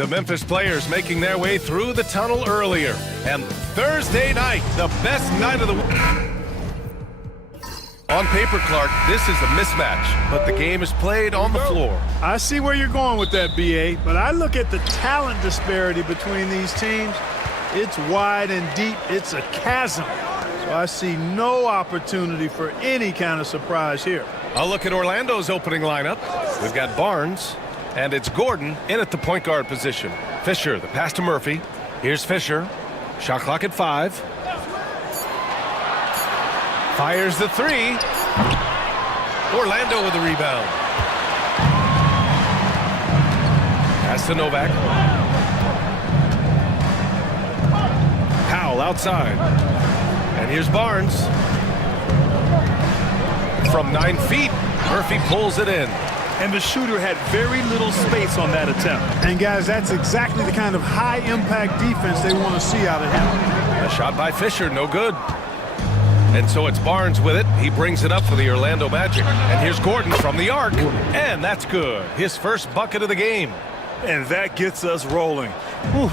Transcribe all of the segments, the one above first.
The Memphis players making their way through the tunnel earlier. And Thursday night, the best night of the week. On paper, Clark, this is a mismatch, but the game is played on the floor. I see where you're going with that, BA, but I look at the talent disparity between these teams. It's wide and deep. It's a chasm. So I see no opportunity for any kind of surprise here. I'll look at Orlando's opening lineup. We've got Barnes, and it's Gordon in at the point guard position. Fisher, the pass to Murphy. Here's Fisher. Shot clock at 5. Fires the 3. Orlando with the rebound. Pass to Novak. Powell outside. And here's Barnes. From 9 feet, Murphy pulls it in. And the shooter had very little space on that attempt. And guys, that's exactly the kind of high-impact defense they want to see out of him. A shot by Fisher, no good. And so it's Barnes with it. He brings it up for the Orlando Magic. And here's Gordon from the arc. And that's good. His first bucket of the game. And that gets us rolling. Whew.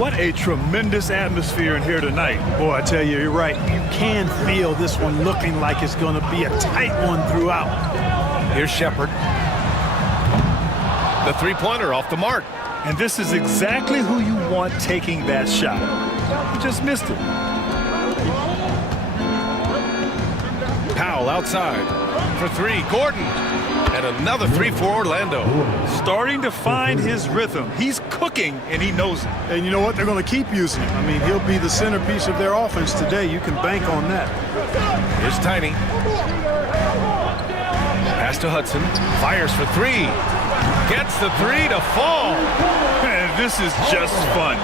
What a tremendous atmosphere in here tonight. Boy, I tell you, you're right. You can feel this one looking like it's going to be a tight one throughout. Here's Shepard. The three-pointer off the mark. And this is exactly who you want taking that shot. He just missed it. Powell outside for 3. Gordon. And another 3 for Orlando. Starting to find his rhythm. He's cooking, and he knows it. And you know what? They're going to keep using him. I mean, he'll be the centerpiece of their offense today. You can bank on that. Here's Tiny. Pass to Hudson. Fires for 3. Gets the 3 to fall. And this is just fun.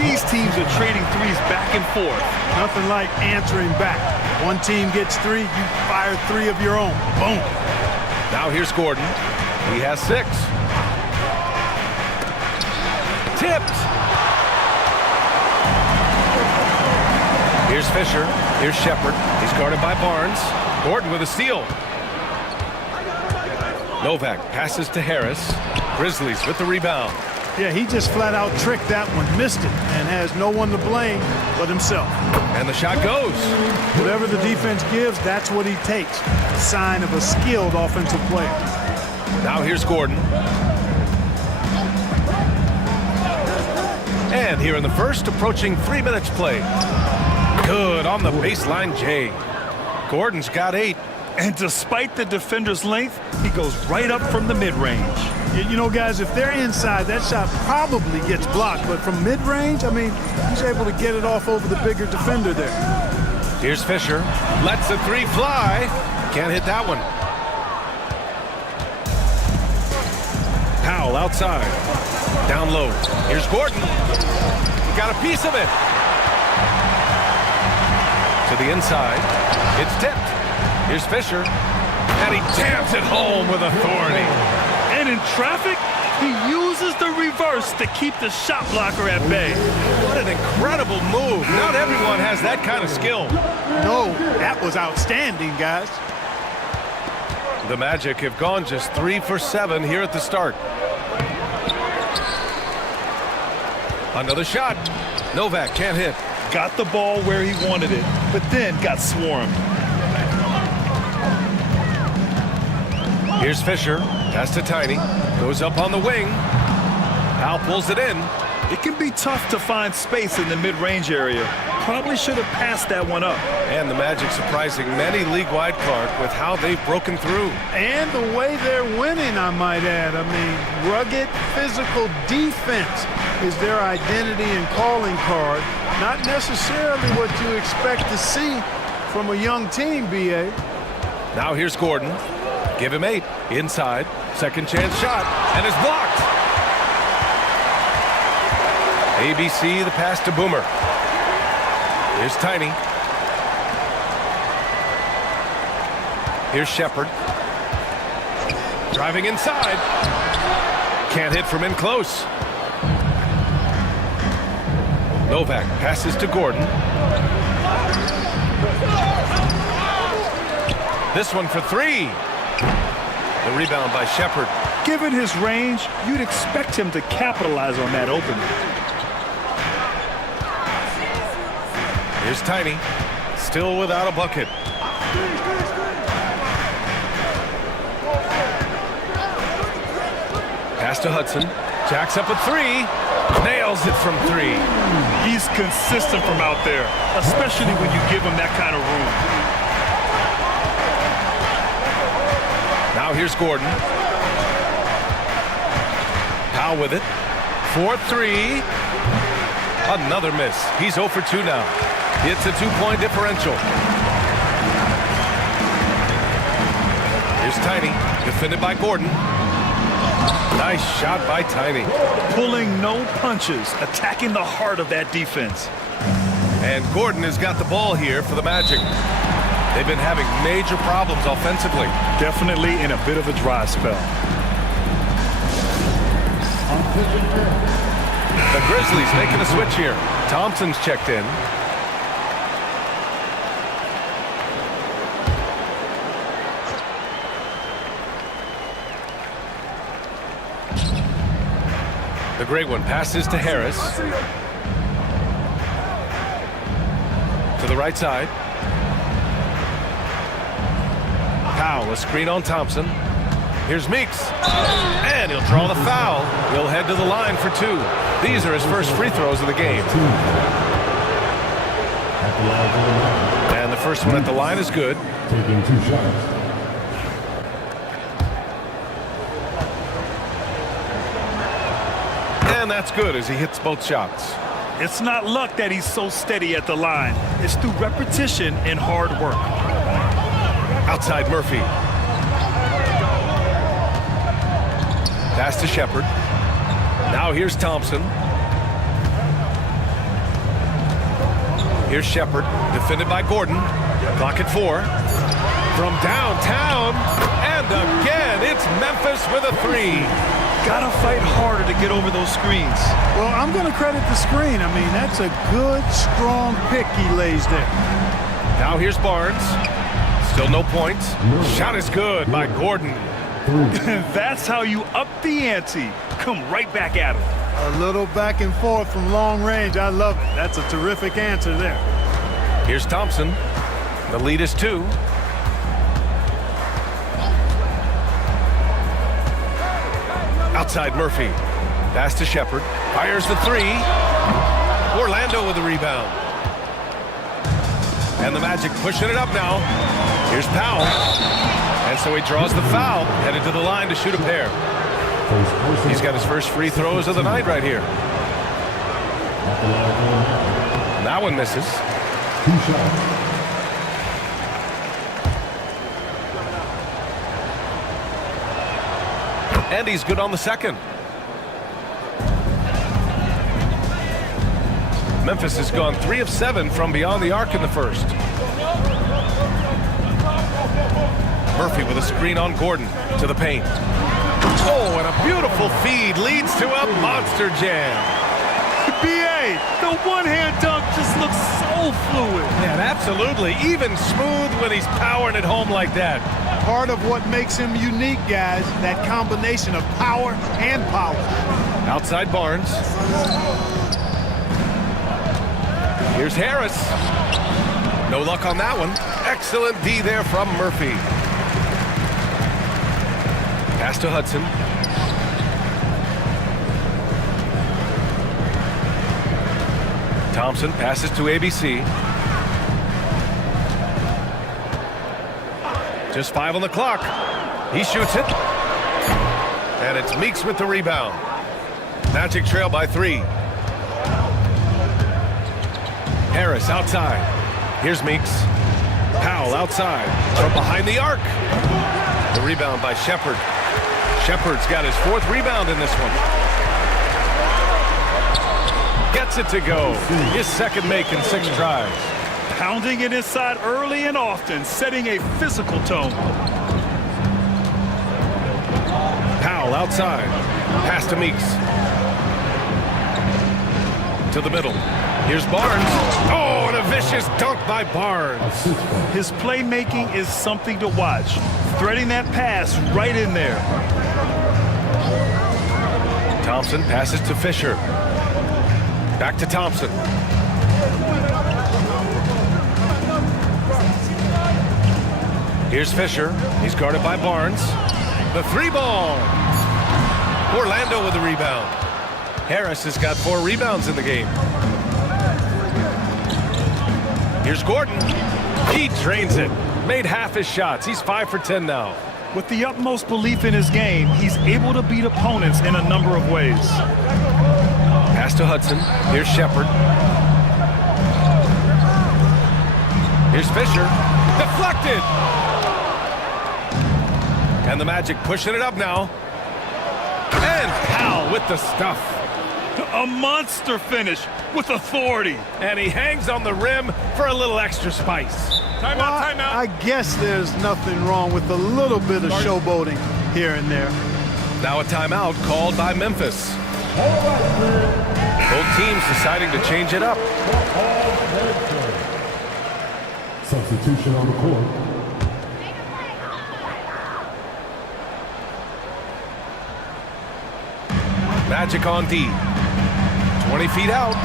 These teams are trading threes back and forth. Nothing like answering back. One team gets 3, you fire 3 of your own. Boom. Now here's Gordon. He has 6. Tipped. Here's Fisher. Here's Shepard. He's guarded by Barnes. Gordon with a steal. Novak passes to Harris. Grizzlies with the rebound. Yeah, he just flat out tricked that one, missed it, and has no one to blame but himself. And the shot goes. Whatever the defense gives, that's what he takes. A sign of a skilled offensive player. Now here's Gordon. And here in the first, approaching 3 minutes play. Good on the baseline, Jay. Gordon's got 8. And despite the defender's length, he goes right up from the mid-range. You know, guys, if they're inside, that shot probably gets blocked. But from mid-range, I mean, he's able to get it off over the bigger defender there. Here's Fisher. Lets the 3 fly. Can't hit that one. Powell outside. Down low. Here's Gordon. He got a piece of it. To the inside. It's tipped. Here's Fisher. And he jams it home with authority. And in traffic, he uses the reverse to keep the shot blocker at bay. What an incredible move. Not everyone has that kind of skill. No, that was outstanding, guys. The Magic have gone just 3 for 7 here at the start. Another shot. Novak can't hit. Got the ball where he wanted it, but then got swarmed. Here's Fisher. Pass to Tiny. Goes up on the wing. Powell pulls it in. It can be tough to find space in the mid-range area. Probably should have passed that one up. And the Magic surprising many league-wide, Clark, with how they've broken through. And the way they're winning, I might add. I mean, rugged physical defense is their identity and calling card. Not necessarily what you expect to see from a young team, B.A. Now here's Gordon. Give him 8. Inside. Second chance shot. And it's blocked. ABC, the pass to Boomer. Here's Tiny. Here's Shepard. Driving inside. Can't hit from in close. Novak passes to Gordon. This one for 3. The rebound by Shepard. Given his range, you'd expect him to capitalize on that opening. Here's Tiny, still without a bucket. Pass to Hudson. Jacks up a three. Nails it from three. He's consistent from out there, especially when you give him that kind of room. Now here's Gordon. Powell with it. 4-3. Another miss. He's 0 for 2 now. It's a 2-point differential. Here's Tiny, defended by Gordon. Nice shot by Tiny. Pulling no punches, attacking the heart of that defense. And Gordon has got the ball here for the Magic. They've been having major problems offensively. Definitely in a bit of a dry spell. The Grizzlies making a switch here. Thompson's checked in. The great one passes to Harris. To the right side. Powell, a screen on Thompson. Here's Meeks. And he'll draw the foul. He'll head to the line for 2. These are his first free throws of the game. And the first one at the line is good. Taking 2 shots. And that's good as he hits both shots. It's not luck that he's so steady at the line. It's through repetition and hard work. Outside Murphy. Pass to Shepard. Now here's Thompson. Here's Shepard, defended by Gordon. Clock at 4. From downtown, and again, it's Memphis with a 3. Gotta fight harder to get over those screens. Well, I'm going to credit the screen. I mean, that's a good, strong pick he lays there. Now here's Barnes. Still no points. Shot is good by Gordon. That's how you up the ante. Come right back at him. A little back and forth from long range. I love it. That's a terrific answer there. Here's Thompson. The lead is 2. Outside Murphy. Pass to Shepard. Fires the 3. Orlando with the rebound. And the Magic pushing it up now. Here's Powell. And so he draws the foul. Headed to the line to shoot a pair. He's got his first free throws of the night right here. That one misses. 2 shots. And he's good on the second. Memphis has gone 3 of 7 from beyond the arc in the first. Murphy with a screen on Gordon to the paint. Oh, and a beautiful feed leads to a monster jam. B.A., the one-hand dunk just looks so fluid. Man, absolutely. Even smooth when he's powering it home like that. Part of what makes him unique, guys, that combination of power and power. Outside Barnes. Here's Harris. No luck on that one. Excellent D there from Murphy. Pass to Hudson. Thompson passes to ABC. Just 5 on the clock. He shoots it. And it's Meeks with the rebound. Magic trail by 3. Harris outside. Here's Meeks. Powell outside. From behind the arc. The rebound by Shepard. Shepard's got his 4th rebound in this one. Gets it to go. His second make in 6 tries. Pounding it inside early and often, setting a physical tone. Powell outside. Pass to Meeks. To the middle. Here's Barnes. Oh, and a vicious dunk by Barnes. Assist foul. His playmaking is something to watch. Threading that pass right in there. Thompson passes to Fisher. Back to Thompson. Here's Fisher. He's guarded by Barnes. The three ball. Orlando with the rebound. Harris has got 4 rebounds in the game. Here's Gordon. He drains it. Made half his shots. He's 5 for 10 now. With the utmost belief in his game, he's able to beat opponents in a number of ways. Pass to Hudson. Here's Shepard. Here's Fisher. Deflected. And the Magic pushing it up now. And Powell with the stuff. A monster finish with authority. And he hangs on the rim for a little extra spice. Well, I guess there's nothing wrong with a little bit of showboating here and there. Now a timeout called by Memphis. Both teams deciding to change it up. Substitution on the court. Magic on D. 20 feet out.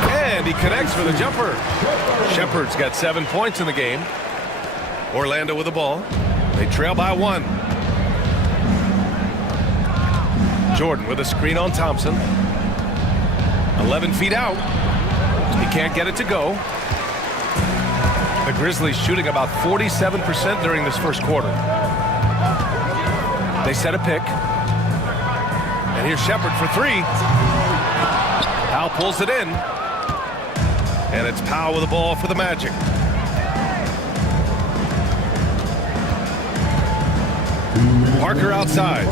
And he connects for the jumper. Shepard's got 7 points in the game. Orlando with the ball. They trail by 1. Jordan with a screen on Thompson. 11 feet out. He can't get it to go. The Grizzlies shooting about 47% during this first quarter. They set a pick. And here's Shepard for 3. Powell pulls it in. And it's Powell with the ball for the Magic. Parker outside.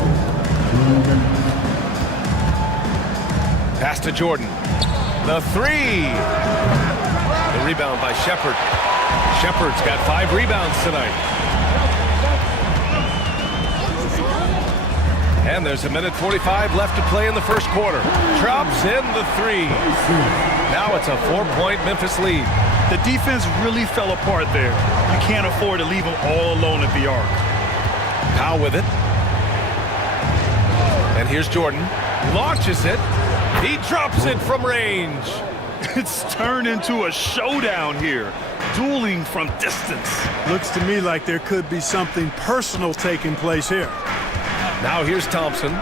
Pass to Jordan. The 3. The rebound by Shepard. Shepard's got 5 rebounds tonight. And there's a minute 45 left to play in the first quarter. Drops in the 3. Now it's a 4-point Memphis lead. The defense really fell apart there. You can't afford to leave them all alone at the arc. Powell with it. And here's Jordan. Launches it. He drops it from range. It's turned into a showdown here. Dueling from distance. Looks to me like there could be something personal taking place here. Now here's Thompson.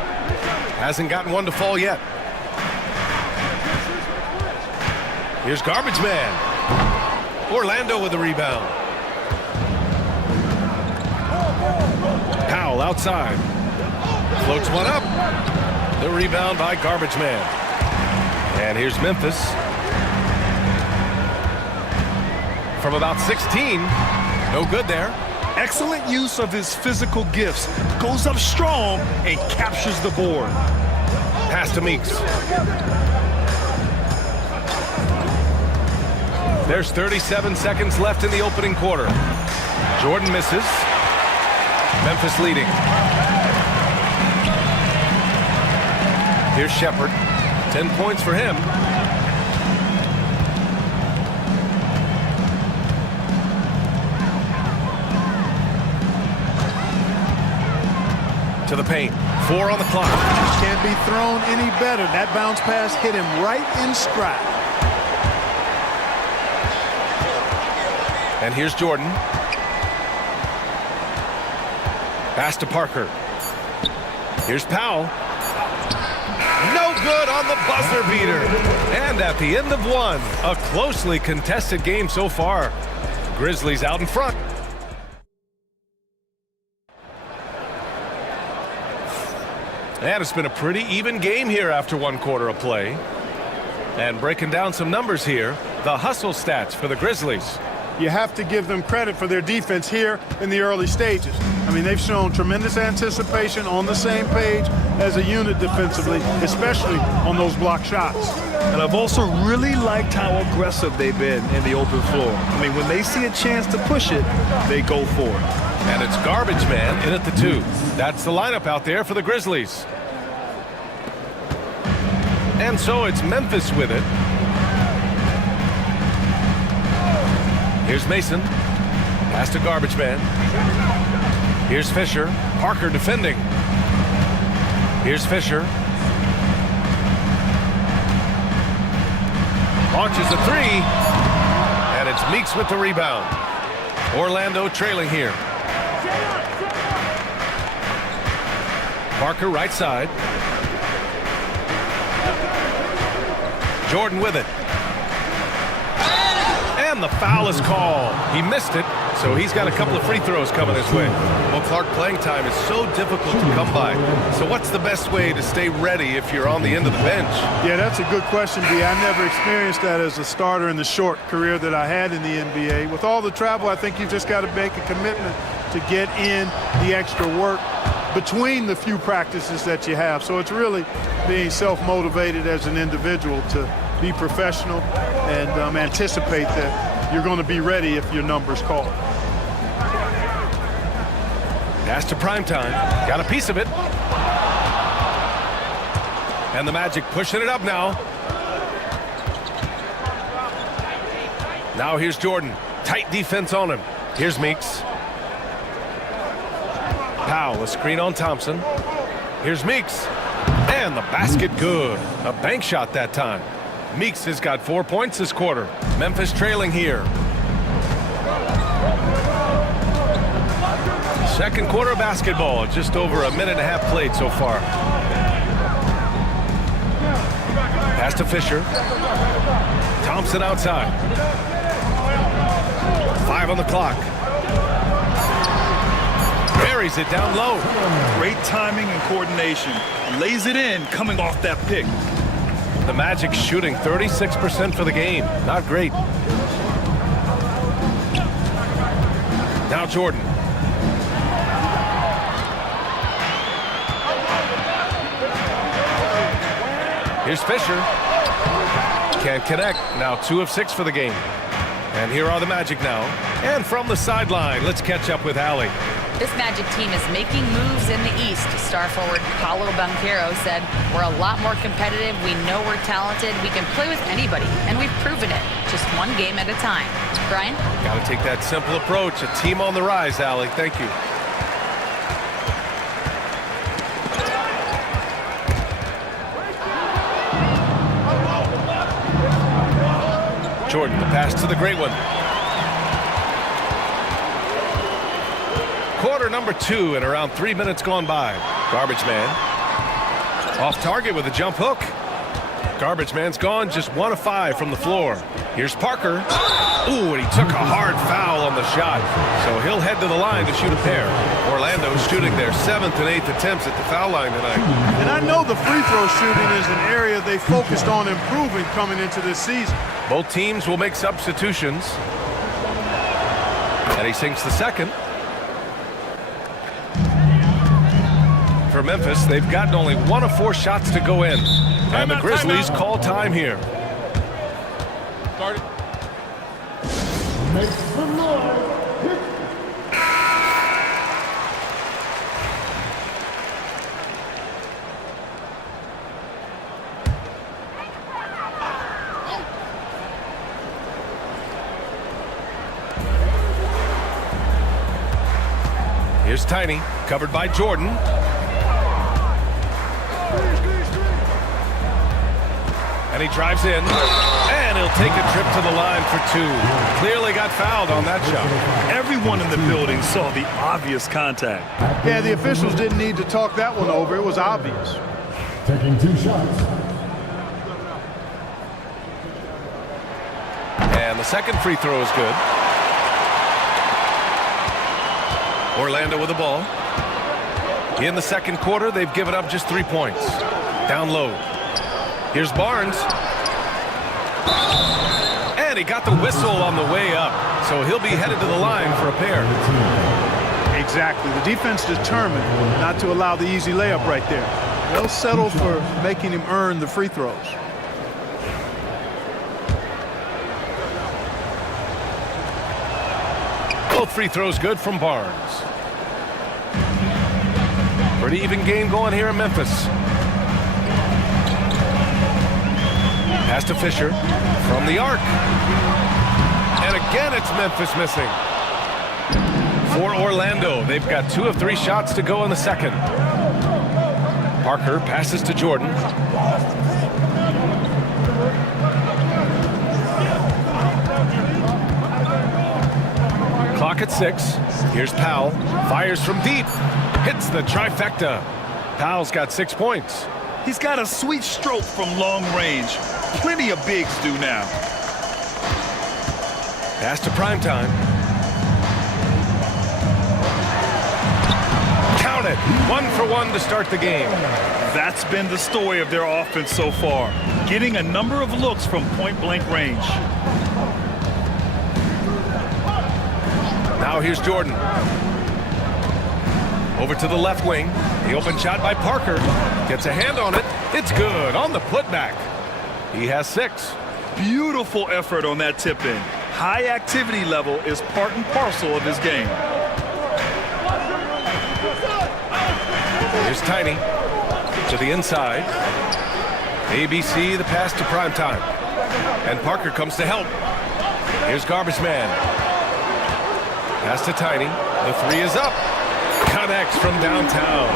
Hasn't gotten one to fall yet. Here's Garbage Man. Orlando with the rebound. Powell outside. Floats one up. The rebound by Garbage Man. And here's Memphis. From about 16. No good there. Excellent use of his physical gifts. Goes up strong and captures the board. Pass to Meeks. There's 37 seconds left in the opening quarter. Jordan misses. Memphis leading. Here's Shepard. 10 points for him. To the paint. 4 on the clock. Can't be thrown any better. That bounce pass hit him right in stride. And here's Jordan. Pass to Parker. Here's Powell. No good on the buzzer beater. And at the end of 1, a closely contested game so far. Grizzlies out in front. And it's been a pretty even game here after 1 quarter of play. And breaking down some numbers here, the hustle stats for the Grizzlies. You have to give them credit for their defense here in the early stages. I mean, they've shown tremendous anticipation, on the same page as a unit defensively, especially on those block shots. And I've also really liked how aggressive they've been in the open floor. I mean, when they see a chance to push it, they go for it. And it's Garbage Man in at the 2. That's the lineup out there for the Grizzlies. And so it's Memphis with it. Here's Mason. Pass to Garbage Man. Here's Fisher. Parker defending. Here's Fisher. Launches a three. And it's Meeks with the rebound. Orlando trailing here. Parker right side. Jordan with it. And the foul is called. He missed it, so he's got a couple of free throws coming his way. Well, Clark, playing time is so difficult to come by. So what's the best way to stay ready if you're on the end of the bench? Yeah, that's a good question, B. I never experienced that as a starter in the short career that I had in the NBA. With all the travel, I think you've just got to make a commitment to get in the extra work between the few practices that you have. So it's really being self-motivated as an individual to be professional and anticipate that you're going to be ready if your number's called. Pass to Primetime. Got a piece of it. And the Magic pushing it up now. Now here's Jordan. Tight defense on him. Here's Meeks. Powell, a screen on Thompson. Here's Meeks. And the basket good. A bank shot that time. Meeks has got 4 points this quarter. Memphis trailing here. Second quarter of basketball. Just over a minute and a half played so far. Pass to Fisher. Thompson outside. 5 on the clock. Buries it down low. Great timing and coordination. Lays it in coming off that pick. The Magic shooting 36% for the game. Not great. Now Jordan. Here's Fisher. Can't connect. Now 2 of 6 for the game. And here are the Magic now. And from the sideline, let's catch up with Allie. This Magic team is making moves in the East. Star forward Paolo Banchero said, "We're a lot more competitive. We know we're talented. We can play with anybody, and we've proven it. Just one game at a time." Brian? Got to take that simple approach. A team on the rise, Allie. Thank you. Jordan, the pass to the great one. Quarter number 2 and around 3 minutes gone by. Garbage Man. Off target with a jump hook. Garbage Man's gone just 1 of 5 from the floor. Here's Parker. Ooh, and he took a hard foul on the shot. So he'll head to the line to shoot a pair. Orlando's shooting their 7th and 8th attempts at the foul line tonight. And I know the free throw shooting is an area they focused on improving coming into this season. Both teams will make substitutions. And he sinks the second. For Memphis, they've gotten only 1 of 4 shots to go in. And the Grizzlies call time here. Make some noise. Here's Tiny, covered by Jordan. And he drives in, and he'll take a trip to the line for 2. Clearly got fouled on that shot. Everyone in the building saw the obvious contact. Yeah, the officials didn't need to talk that one over. It was obvious. Taking 2 shots. And the second free throw is good. Orlando with the ball. In the second quarter, they've given up just 3 points. Down low. Here's Barnes. And he got the whistle on the way up. So he'll be headed to the line for a pair. Exactly. The defense determined not to allow the easy layup right there. They'll settle for making him earn the free throws. Both free throws good from Barnes. Pretty even game going here in Memphis. Pass to Fisher from the arc. And again, it's Memphis missing. For Orlando, they've got 2 of 3 shots to go in the second. Parker passes to Jordan. Clock at 6. Here's Powell. Fires from deep. Hits the trifecta. Powell's got 6 points. He's got a sweet stroke from long range. Plenty of bigs do now. Pass to primetime. Count it. 1 for 1 to start the game. That's been the story of their offense so far. Getting a number of looks from point-blank range. Now here's Jordan. Over to the left wing. The open shot by Parker. Gets a hand on it. It's good on the putback. He has 6. Beautiful effort on that tip-in. High activity level is part and parcel of his game. Here's Tiny to the inside. ABC, the pass to primetime. And Parker comes to help. Here's Garbage Man. Pass to Tiny. The 3 is up. Connects from downtown.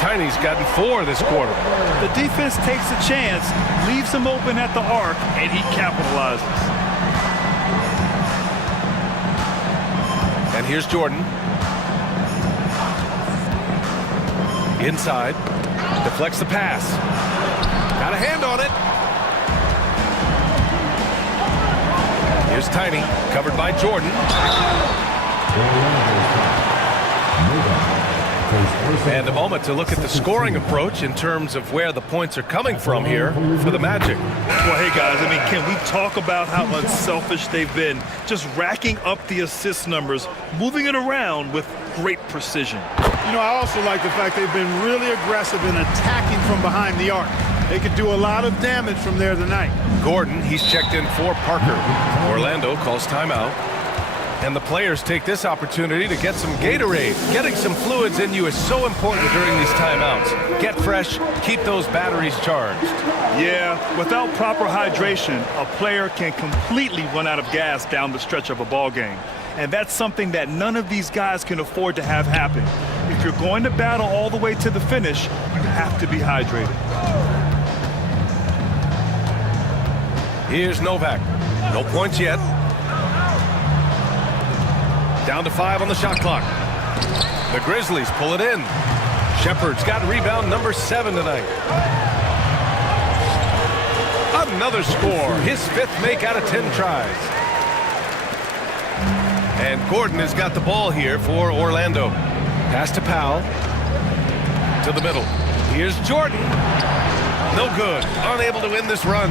Tiny's gotten 4 this quarter. The defense takes a chance, leaves him open at the arc, and he capitalizes. And here's Jordan. Inside. Deflects the pass. Got a hand on it. Here's Tiny. Covered by Jordan. And a moment to look at the scoring approach in terms of where the points are coming from here for the Magic. Well, hey, guys, I mean, can we talk about how unselfish they've been? Just racking up the assist numbers, moving it around with great precision. You know, I also like the fact they've been really aggressive in attacking from behind the arc. They could do a lot of damage from there tonight. Gordon, he's checked in for Parker. Orlando calls timeout. And the players take this opportunity to get some Gatorade. Getting some fluids in you is so important during these timeouts. Get fresh, keep those batteries charged. Yeah, without proper hydration, a player can completely run out of gas down the stretch of a ball game. And that's something that none of these guys can afford to have happen. If you're going to battle all the way to the finish, you have to be hydrated. Here's Novak. No points yet. Down to 5 on the shot clock. The Grizzlies pull it in. Shepard's got rebound number 7 tonight. Another score. His 5th make out of 10 tries. And Gordon has got the ball here for Orlando. Pass to Powell. To the middle. Here's Jordan. No good. Unable to win this run.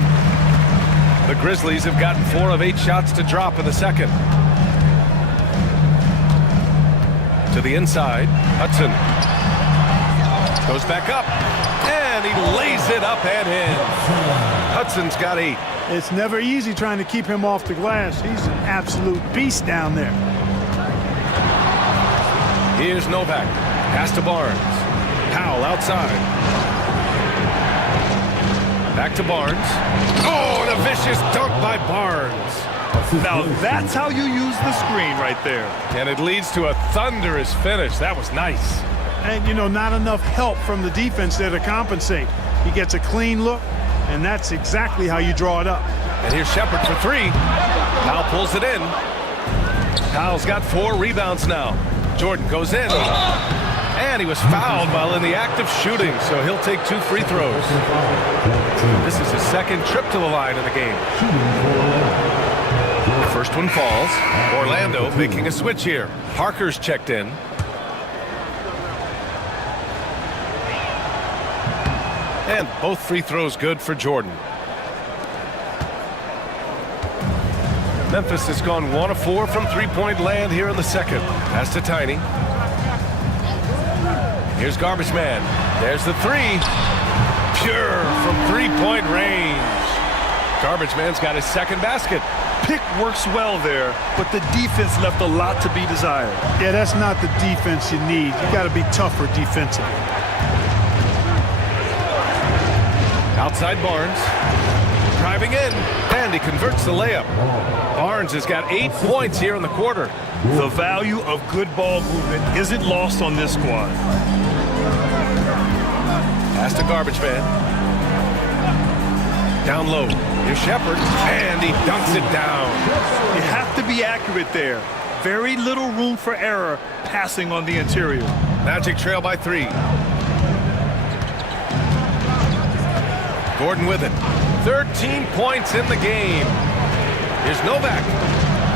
The Grizzlies have gotten 4 of 8 shots to drop in the second. To the inside. Hudson. Goes back up. And he lays it up and in. Hudson's got 8. It's never easy trying to keep him off the glass. He's an absolute beast down there. Here's Novak. Pass to Barnes. Powell outside. Back to Barnes. Oh, and a vicious dunk by Barnes. Now that's how you use the screen right there. And it leads to a thunderous finish. That was nice. And, you know, not enough help from the defense there to compensate. He gets a clean look, and that's exactly how you draw it up. And here's Shepard for 3. Powell pulls it in. Powell's got 4 rebounds now. Jordan goes in. And he was fouled while in the act of shooting, so he'll take 2 free throws. This is his 2nd trip to the line in the game. The first one falls. Orlando making a switch here. Parker's checked in. And both free throws good for Jordan. Memphis has gone 1 of 4 from three-point land here in the second. Pass to Tiny. Here's Garbage Man. There's the 3. Pure from three-point range. Garbage Man's got his 2nd basket. Pick works well there, but the defense left a lot to be desired. Yeah, that's not the defense you need. You got to be tougher defensively. Outside Barnes. driving in, and he converts the layup. Barnes has got 8 points here in the quarter. The value of good ball movement isn't lost on this squad. Pass to Garbage Man. Down low. Here's Shepard, and he dunks it down. You have to be accurate there. Very little room for error passing on the interior. Magic trail by 3. Gordon with it. 13 points in the game. Here's Novak.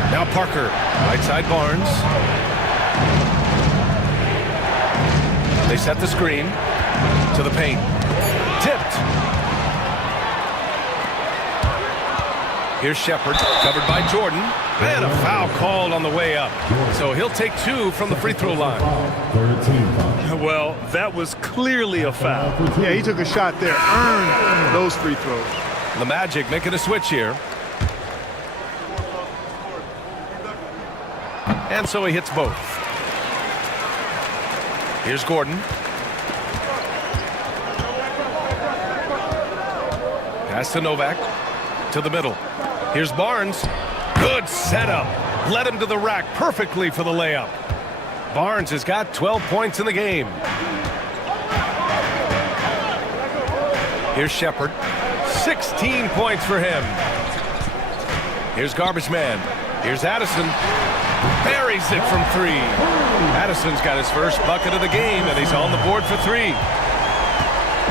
Now Parker. Right side Barnes. They set the screen to the paint. Tipped. Here's Shepard, covered by Jordan. And a foul called on the way up. So he'll take 2 from the free throw line. Well, that was clearly a foul. Yeah, he took a shot there, earned those free throws. The Magic making a switch here. And so he hits both. Here's Gordon. Pass to Novak. To the middle. Here's Barnes. Good setup. Led him to the rack perfectly for the layup. Barnes has got 12 points in the game. Here's Shepard. 16 points for him. Here's Garbage Man. Here's Addison. Buries it from 3. Addison's got his first bucket of the game, and he's on the board for 3.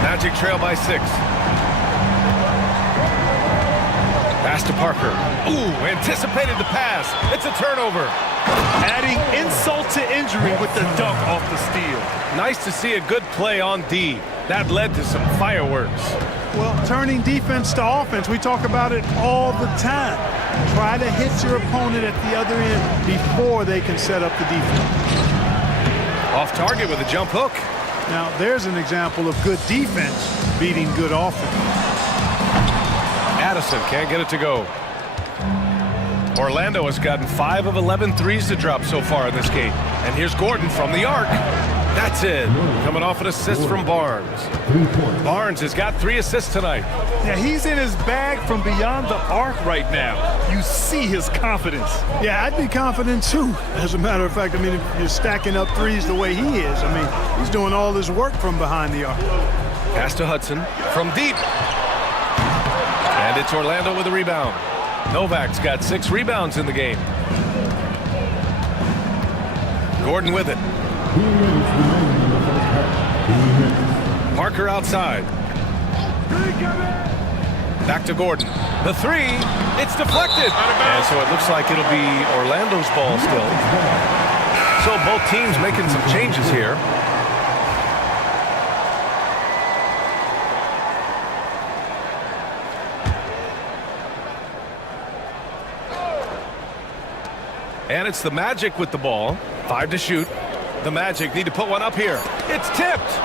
Magic trail by 6. Pass to Parker. Ooh, anticipated the pass. It's a turnover. Adding insult to injury with the dunk off the steal. Nice to see a good play on D. That led to some fireworks. Well, turning defense to offense, we talk about it all the time. Try to hit your opponent at the other end before they can set up the defense. Off target with a jump hook. Now, there's an example of good defense beating good offense. Addison can't get it to go. Orlando has gotten 5 of 11 threes to drop so far in this game. And here's Gordon from the arc. That's it. Coming off an assist from Barnes. Barnes has got 3 assists tonight. Yeah, he's in his bag from beyond the arc right now. You see his confidence. Yeah, I'd be confident too. As a matter of fact, I mean, if you're stacking up threes the way he is, I mean, he's doing all this work from behind the arc. Pass to Hudson from deep. And it's Orlando with a rebound. Novak's got 6 rebounds in the game. Gordon with it. Parker outside. Back to Gordon. The 3, it's deflected. And so it looks like it'll be Orlando's ball still. So both teams making some changes here. And it's the Magic with the ball. 5 to shoot. The Magic need to put one up here. It's tipped.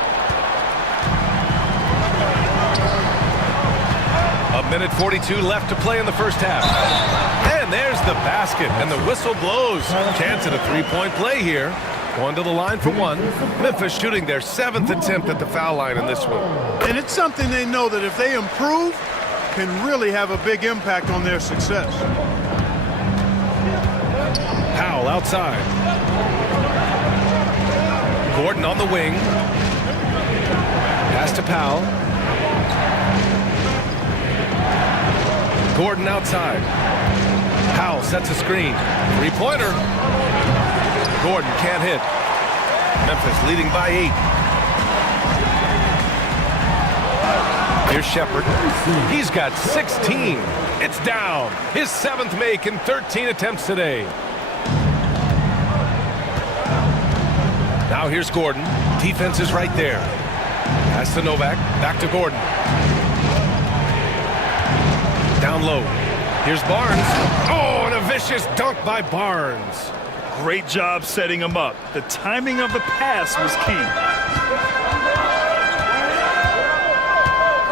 A minute 42 left to play in the first half. And there's the basket, and the whistle blows. Chance at a 3-point play here. Going to the line for 1. Memphis shooting their 7th attempt at the foul line in this one. And it's something they know that if they improve, can really have a big impact on their success. Powell outside. Gordon on the wing. Pass to Powell. Gordon outside. Powell sets a screen. 3-pointer. Gordon can't hit. Memphis leading by 8. Here's Shepard. He's got 16. It's down. His 7th make in 13 attempts today. Now here's Gordon. Defense is right there. Pass to Novak. Back to Gordon. Down low. Here's Barnes. Oh, and a vicious dunk by Barnes. Great job setting him up. The timing of the pass was key.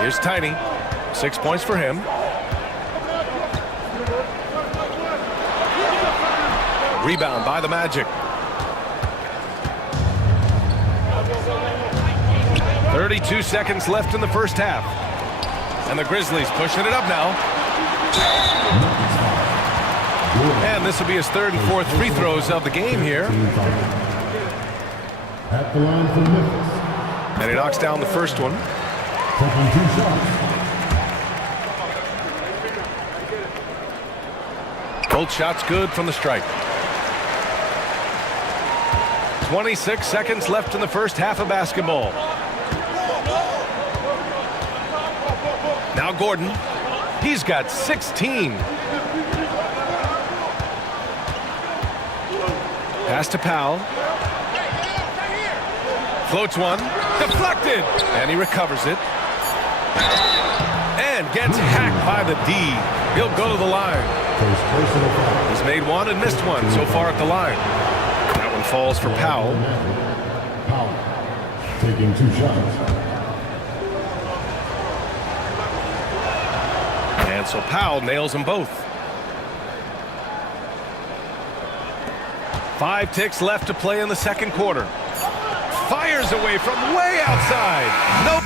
Here's Tiny. 6 points for him. Rebound by the Magic. 32 seconds left in the first half. And the Grizzlies pushing it up now. And this will be his third and fourth free throws of the game here. At the line for Memphis. And he knocks down the first one. Taking 2 shots. Both shots good from the stripe. 26 seconds left in the first half of basketball. Now Gordon. He's got 16. Pass to Powell. Floats one. Deflected. And he recovers it. And gets hacked by the D. He'll go to the line. He's made one and missed one so far at the line. That one falls for Powell. Powell taking 2 shots. And so Powell nails them both. 5 ticks left to play in the second quarter. Fires away from way outside. No